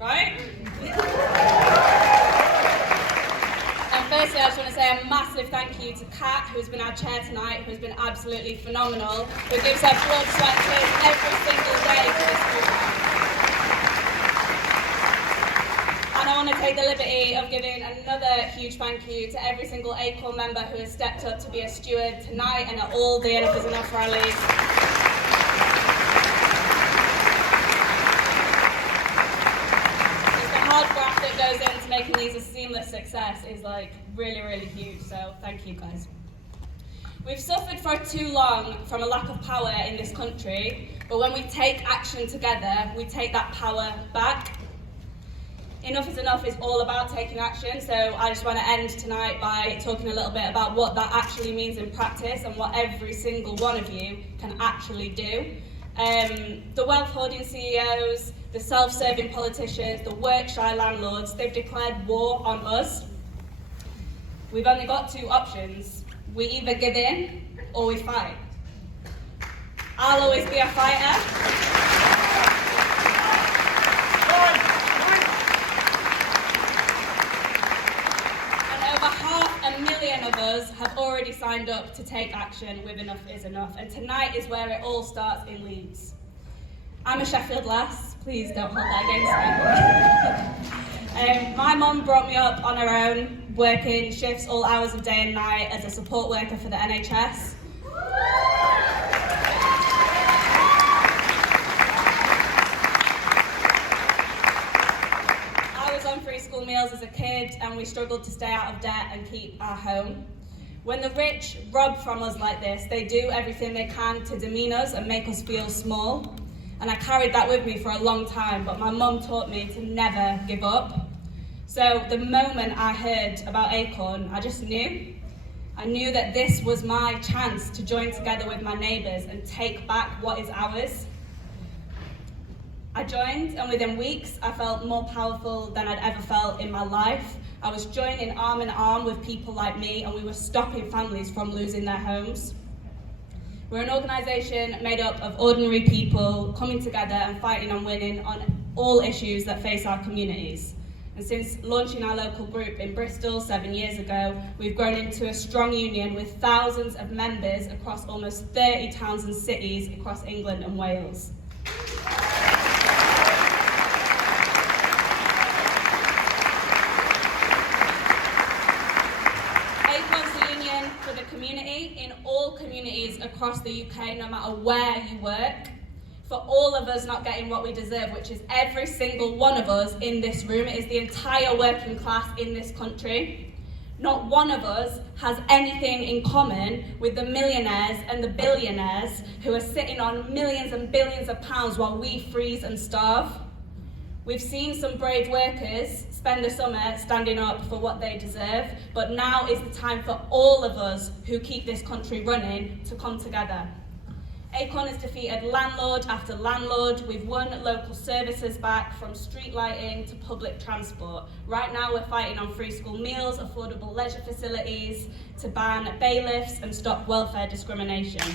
right? And firstly, I just want to say a massive thank you to Kat, who's been our chair tonight, who's been absolutely phenomenal, who gives her blood, sweat, and tears every single day for this movement. And I want to take the liberty of giving another huge thank you to every single ACORN member who has stepped up to be a steward tonight and at all the Enough is Enough rallies. Hard graft that goes into making these a seamless success is like really, really huge, so thank you guys. We've suffered for too long from a lack of power in this country, but when we take action together, we take that power back. Enough is Enough is all about taking action, so I just want to end tonight by talking a little bit about what that actually means in practice and what every single one of you can actually do. The wealth hoarding CEOs, the self-serving politicians, the work-shy landlords, they've declared war on us. We've only got two options. We either give in or we fight. I'll always be a fighter. And over 500,000 of us have already signed up to take action with Enough is Enough. And tonight is where it all starts in Leeds. I'm a Sheffield lass. Please don't hold that against me. My mum brought me up on her own, working shifts all hours of day and night as a support worker for the NHS. I was on free school meals as a kid and we struggled to stay out of debt and keep our home. When the rich rob from us like this, they do everything they can to demean us and make us feel small. And I carried that with me for a long time, but my mum taught me to never give up. So the moment I heard about ACORN, I just knew. I knew that this was my chance to join together with my neighbours and take back what is ours. I joined, and within weeks, I felt more powerful than I'd ever felt in my life. I was joining arm in arm with people like me, and we were stopping families from losing their homes. We're an organisation made up of ordinary people coming together and fighting and winning on all issues that face our communities. And since launching our local group in Bristol 7 years ago, we've grown into a strong union with thousands of members across almost 30 towns and cities across England and Wales. For the community, in all communities across the UK, no matter where you work, for all of us not getting what we deserve, which is every single one of us in this room. It is the entire working class in this country. Not one of us has anything in common with the millionaires and the billionaires who are sitting on millions and billions of pounds while we freeze and starve. We've seen some brave workers spend the summer standing up for what they deserve, but now is the time for all of us who keep this country running to come together. ACORN has defeated landlord after landlord. We've won local services back, from street lighting to public transport. Right now we're fighting on free school meals, affordable leisure facilities, to ban bailiffs and stop welfare discrimination.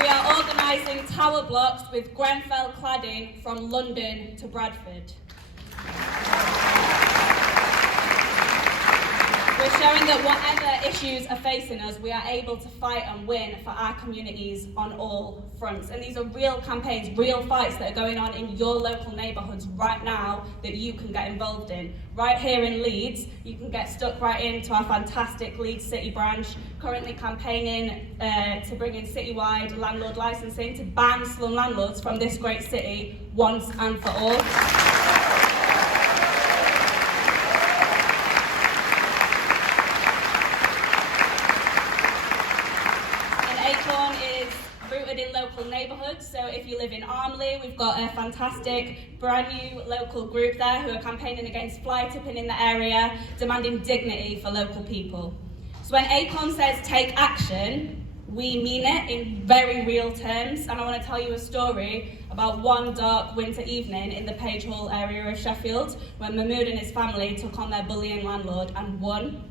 We are organising tower blocks with Grenfell cladding from London to Bradford. We're showing that whatever issues are facing us, we are able to fight and win for our communities on all fronts. And these are real campaigns, real fights that are going on in your local neighbourhoods right now that you can get involved in. Right here in Leeds, you can get stuck right into our fantastic Leeds City branch, currently campaigning to bring in citywide landlord licensing to ban slum landlords from this great city once and for all. ACORN is rooted in local neighbourhoods, so if you live in Armley, we've got a fantastic brand new local group there who are campaigning against fly tipping in the area, demanding dignity for local people. So when ACORN says take action, we mean it in very real terms, and I want to tell you a story about one dark winter evening in the Page Hall area of Sheffield when Mahmood and his family took on their bullying landlord and won.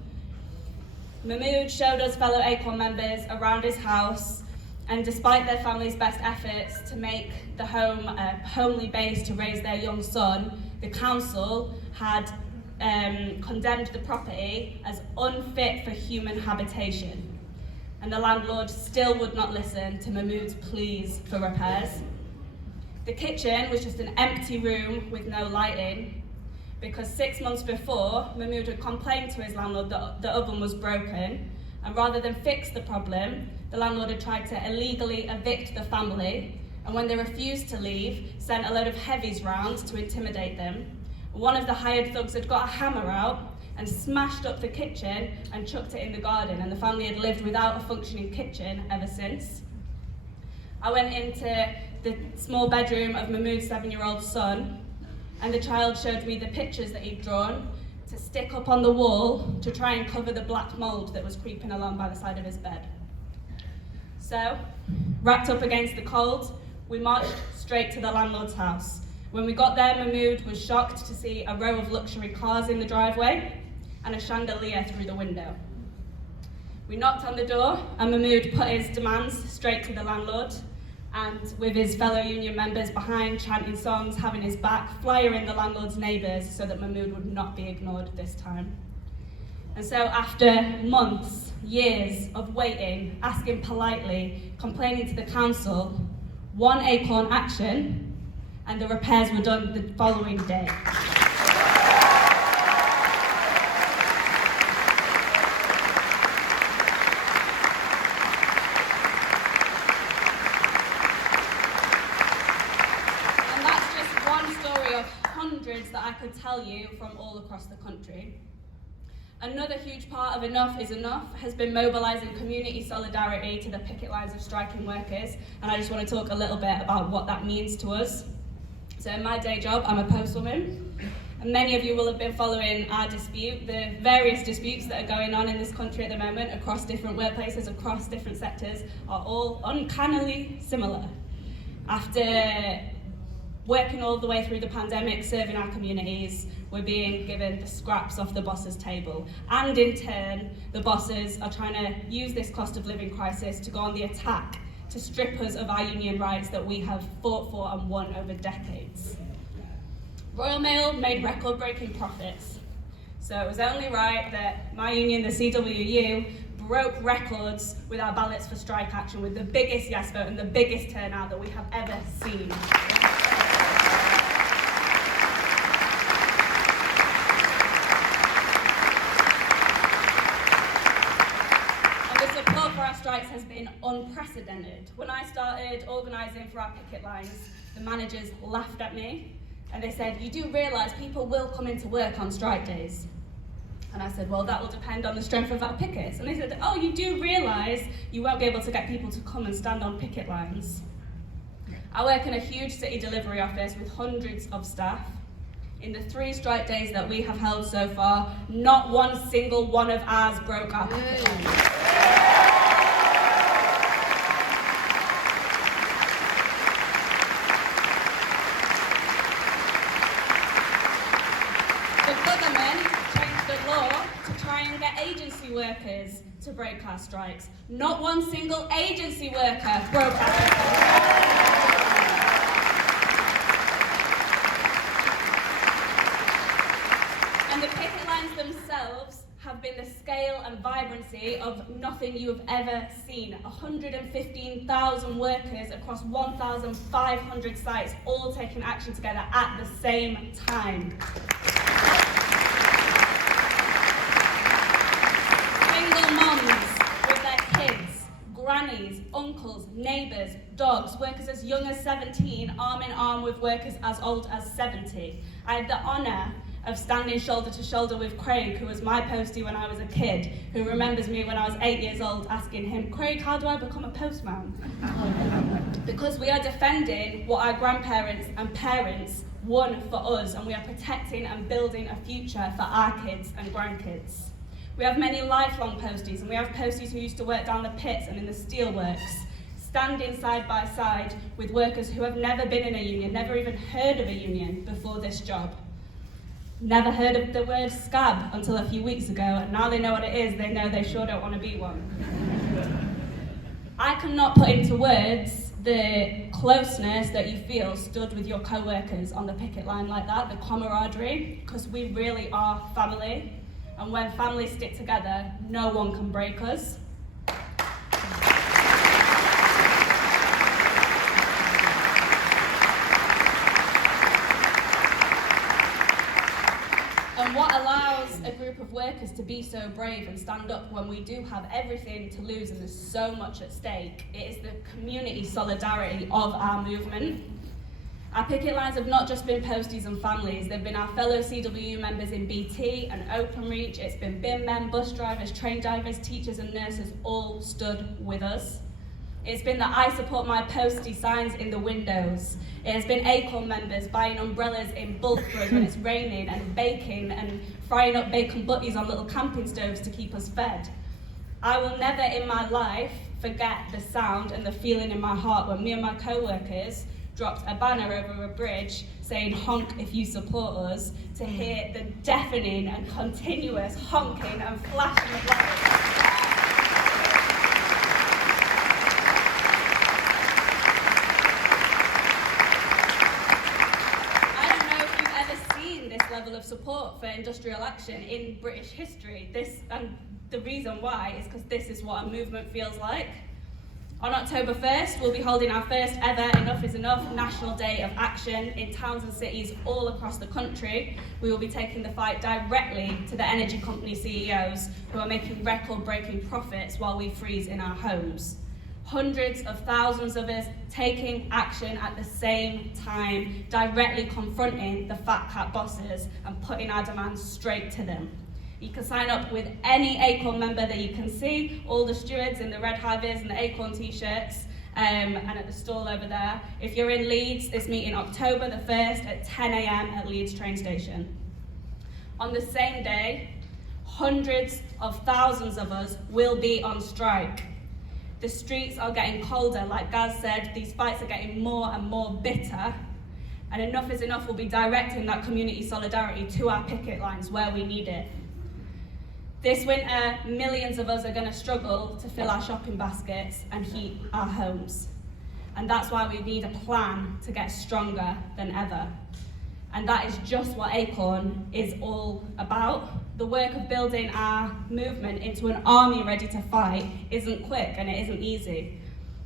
Mahmood showed us fellow Acorn members around his house, and despite their family's best efforts to make the home a homely base to raise their young son, the council had condemned the property as unfit for human habitation. And the landlord still would not listen to Mahmood's pleas for repairs. The kitchen was just an empty room with no lighting, because 6 months before, Mahmood had complained to his landlord that the oven was broken, and rather than fix the problem, the landlord had tried to illegally evict the family, and when they refused to leave, sent a load of heavies round to intimidate them. One of the hired thugs had got a hammer out and smashed up the kitchen and chucked it in the garden, and the family had lived without a functioning kitchen ever since. I went into the small bedroom of Mahmood's 7-year-old son, and the child showed me the pictures that he'd drawn to stick up on the wall to try and cover the black mould that was creeping along by the side of his bed. So, wrapped up against the cold, we marched straight to the landlord's house. When we got there, Mahmood was shocked to see a row of luxury cars in the driveway and a chandelier through the window. We knocked on the door, and Mahmood put his demands straight to the landlord, and with his fellow union members behind, chanting songs, having his back, flyering the landlord's neighbours so that Mahmood would not be ignored this time. And so after months, years of waiting, asking politely, complaining to the council, one Acorn action, and the repairs were done the following day. Hundreds that I could tell you from all across the country. Another huge part of Enough is Enough has been mobilising community solidarity to the picket lines of striking workers, and I just want to talk a little bit about what that means to us. So in my day job, I'm a postwoman, and many of you will have been following our dispute, the various disputes that are going on in this country at the moment across different workplaces, across different sectors, are all uncannily similar. After working all the way through the pandemic, serving our communities, we're being given the scraps off the boss's table. And in turn, the bosses are trying to use this cost of living crisis to go on the attack to strip us of our union rights that we have fought for and won over decades. Royal Mail made record-breaking profits, so it was only right that my union, the CWU, broke records with our ballots for strike action, with the biggest yes vote and the biggest turnout that we have ever seen. Strikes has been unprecedented. When I started organising for our picket lines, the managers laughed at me and they said, "You do realise people will come into work on strike days?" And I said, "Well, that will depend on the strength of our pickets." And they said, "Oh, you do realise you won't be able to get people to come and stand on picket lines?" I work in a huge city delivery office with hundreds of staff. In the 3 strike days that we have held so far, not one single one of ours broke our picket lines. Agency workers to break our strikes. Not one single agency worker broke our strikes. And the picket lines themselves have been the scale and vibrancy of nothing you have ever seen. 115,000 workers across 1,500 sites, all taking action together at the same time. Grannies, uncles, neighbours, dogs, workers as young as 17, arm in arm with workers as old as 70. I had the honour of standing shoulder to shoulder with Craig, who was my postie when I was a kid, who remembers me when I was 8 years old asking him, "Craig, how do I become a postman?" Because we are defending what our grandparents and parents won for us, and we are protecting and building a future for our kids and grandkids. We have many lifelong posties, and we have posties who used to work down the pits and in the steelworks, standing side by side with workers who have never been in a union, never even heard of a union before this job. never heard of the word scab until a few weeks ago, and now they know what it is, they know they sure don't want to be one. I cannot put into words the closeness that you feel stood with your co-workers on the picket line like that, the camaraderie, because we really are family, and when families stick together, no one can break us. And what allows a group of workers to be so brave and stand up when we do have everything to lose and there's so much at stake, it is the community solidarity of our movement. Our picket lines have not just been posties and families, they've been our fellow CWU members in BT and Openreach, it's been bin men, bus drivers, train drivers, teachers and nurses all stood with us. It's been the I support my postie signs in the windows. It has been Acorn members buying umbrellas in bulk for us when it's raining and baking and frying up bacon butties on little camping stoves to keep us fed. I will never in my life forget the sound and the feeling in my heart when me and my co-workers dropped a banner over a bridge saying honk if you support us, to hear the deafening and continuous honking and flashing of lights. Level of support for industrial action in British history. And the reason why is because this is what a movement feels like. On October 1st, we'll be holding our first ever Enough is Enough National Day of Action in towns and cities all across the country. We will be taking the fight directly to the energy company CEOs who are making record-breaking profits while we freeze in our homes. Hundreds of thousands of us taking action at the same time, directly confronting the fat cat bosses and putting our demands straight to them. You can sign up with any Acorn member that you can see, all the stewards in the red high-vis and the Acorn t-shirts, and at the stall over there. If you're in Leeds, this meeting October the 1st at 10 a.m. at Leeds train station. On the same day, hundreds of thousands of us will be on strike. The streets are getting colder, like Gaz said, these fights are getting more and more bitter, and Enough is Enough will be directing that community solidarity to our picket lines where we need it. This winter, millions of us are going to struggle to fill our shopping baskets and heat our homes. And that's why we need a plan to get stronger than ever. And that is just what Acorn is all about. The work of building our movement into an army ready to fight isn't quick and it isn't easy.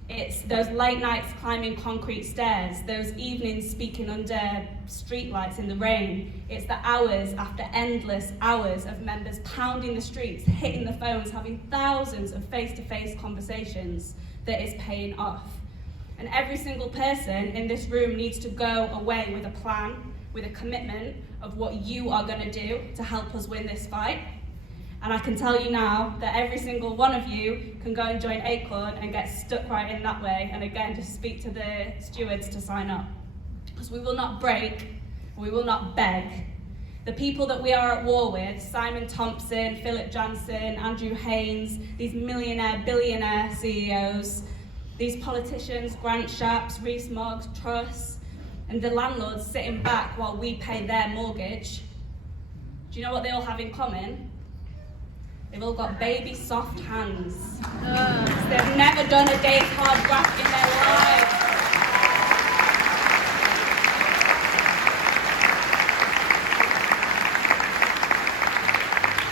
It's those late nights climbing concrete stairs, those evenings speaking under streetlights in the rain. It's the hours after endless hours of members pounding the streets, hitting the phones, having thousands of face-to-face conversations that is paying off. And every single person in this room needs to go away with a plan, with a commitment of what you are going to do to help us win this fight. And I can tell you now that every single one of you can go and join Acorn and get stuck right in that way. And again, just speak to the stewards to sign up. Because we will not break, we will not beg. The people that we are at war with, Simon Thompson, Philip Jansen, Andrew Haynes, these millionaire, billionaire CEOs, these politicians, Grant Shapps, Rees Mogg, Truss, and the landlords sitting back while we pay their mortgage. Do you know what they all have in common? They've all got baby soft hands. They've never done a day's hard graft in their lives.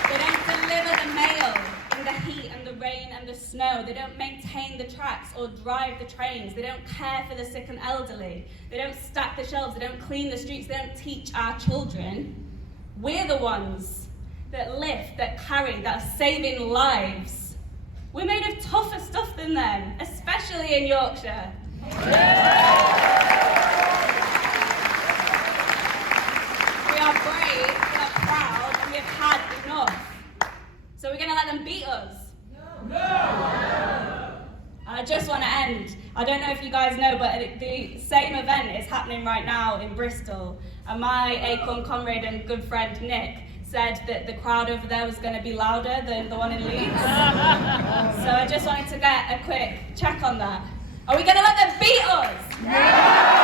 They don't deliver the mail in the heat and the rain and the snow. They don't maintain the tracks or drive the trains. They don't care for the sick and elderly. They don't stack the shelves. They don't clean the streets. They don't teach our children. We're the ones that lift, that carry, that are saving lives. We're made of tougher stuff than them, especially in Yorkshire. We are brave, we are proud, and we have had enough. So we're going to let them beat us? No! I just want to end. I don't know if you guys know, but the same event is happening right now in Bristol. And my Acorn comrade and good friend Nick said that the crowd over there was going to be louder than the one in Leeds. So I just wanted to get a quick check on that. Are we going to let them beat us? No!